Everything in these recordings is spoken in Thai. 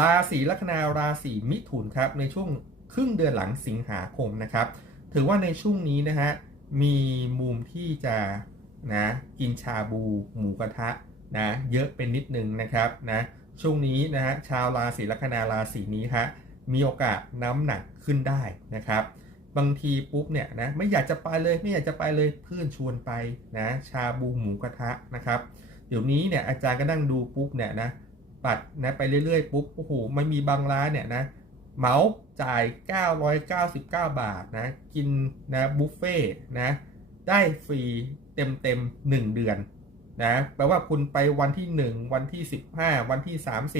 ราศีลัคนาราศีมิถุนครับในช่วงครึ่งเดือนหลังสิงหาคมนะครับ ถือว่าในช่วงนี้นะฮะมีมุมที่จะนะกินชาบูหมูกระทะนะเยอะเป็นนิดนึงนะครับนะช่วงนี้นะฮะชาวราศีลัคนาราศีนี้ฮะมีโอกาสน้ำหนักขึ้นได้นะครับ บางทีปุ๊บเนี่ยนะไม่อยากจะไปเลยไม่อยากจะไปเลยเพื่อนชวนไปนะชาบูหมูกระทะนะครับ เดี๋ยวนี้เนี่ยอาจารย์ก็นั่งดูปุ๊บเนี่ยนะัดนะไปเรื่อยๆปุ๊บโอ้โหมันมีบางร้านเนี่ยนะเหมาจ่าย 999 บาทนะกินนะบุฟเฟ่ต์นะได้ฟรีเต็มเต็มๆ1เดือนนะแปลว่าคุณไปวันที่ 1 วันที่ 15 วันที่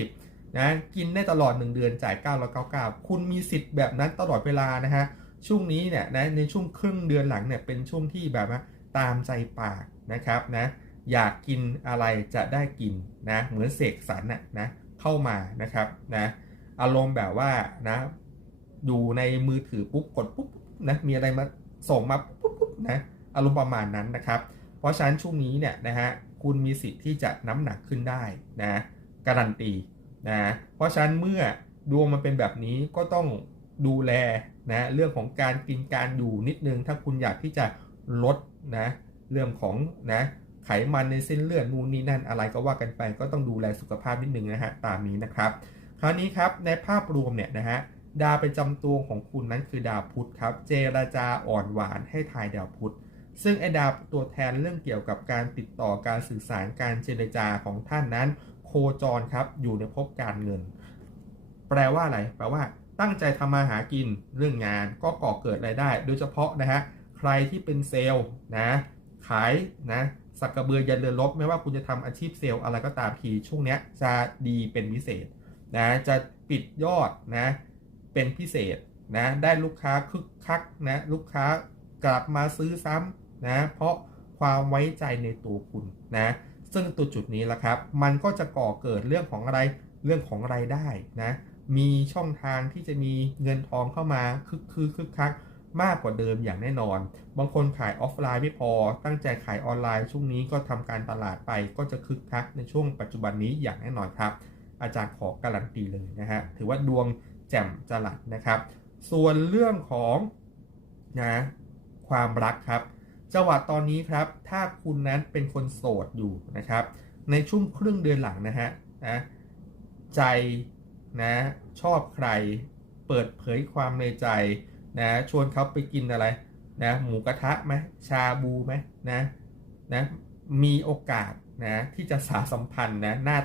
30นะกินได้ตลอด 1 เดือนจ่าย 999 คุณมีสิทธิ์แบบนั้นตลอดเวลานะฮะช่วงนี้เนี่ยนะในช่วงครึ่งเดือนหลังเนี่ยเป็นช่วงที่แบบว่าตามใจปากนะครับนะ อยากกินอะไรจะได้กินนะเหมือนเสกสรรน่ะนะเข้ามานะครับนะอารมณ์แบบว่านะดูในมือถือปุ๊บกดปุ๊บนะมีอะไรมาส่งมาปุ๊บปุ๊บนะอารมณ์ประมาณนั้นนะครับ เพราะฉะนั้นช่วงนี้เนี่ยนะฮะคุณมีสิทธิ์ที่จะน้ำหนักขึ้นได้นะการันตีนะเพราะฉะนั้นเมื่อดวงมันเป็นแบบนี้ก็ต้องดูแลนะเรื่องของการกินการอยู่นิดนึง ถ้าคุณอยากที่จะลดนะเรื่องของนะ ไขมันในเส้นเลือดนู่นนี่นั่นอะไรก็ว่ากันไป ก็ต้องดูแลสุขภาพนิดนึงนะฮะตามนี้นะครับ คราวนี้ครับในภาพรวมเนี่ยนะฮะดาวประจำตัวของคุณนั้นคือดาวพุธครับ เจรจาอ่อนหวานให้ทายดาวพุธ ซึ่งไอดาวตัวแทนเรื่องเกี่ยวกับการติดต่อการสื่อสารการเจรจาของท่านนั้น โคจรครับอยู่ในภพการเงิน แปลว่าอะไรแปลว่า ตั้งใจทำมาหากินเรื่องงานก็ก่อเกิดรายได้ โดยเฉพาะนะฮะใครที่เป็นเซลล์นะขายนะ สักกระเบือยันเรือลบไม่ว่าคุณจะทำอาชีพเซลล์อะไรก็ตามทีช่วงเนี้ยจะดีเป็นพิเศษนะจะปิดยอดนะเป็นพิเศษนะได้ลูกค้าคึกคักนะลูกค้ากลับมาซื้อซ้ำนะเพราะความไว้ใจในตัวคุณนะซึ่งตัวจุดนี้ละครับ มันก็จะก่อเกิดเรื่องของอะไรเรื่องของรายได้นะมีช่องทางที่จะมีเงินทองเข้ามาคึกคือคึกคัก มากกว่าเดิมอย่างแน่นอน บางคนขายออฟไลน์ไม่พอ ตั้งใจขายออนไลน์ช่วงนี้ก็ทำการตลาดไปก็จะคึกคักในช่วงปัจจุบันนี้อย่างแน่นอนครับ อาจารย์ขอการันตีเลยนะฮะ ถือว่าดวงแจ่มจรัสนะครับ ส่วนเรื่องของนะความรักครับ จังหวะตอนนี้ครับ ถ้าคุณนั้นเป็นคนโสดอยู่นะครับ ในช่วงครึ่งเดือนหลังนะฮะนะใจนะชอบใคร เปิดเผยความในใจ นะชวนเขาไปกินอะไรนะหมูกระทะไหมชาบูไหมนะนะมีโอกาสนะที่จะสาสัมพันธ์นะหน้า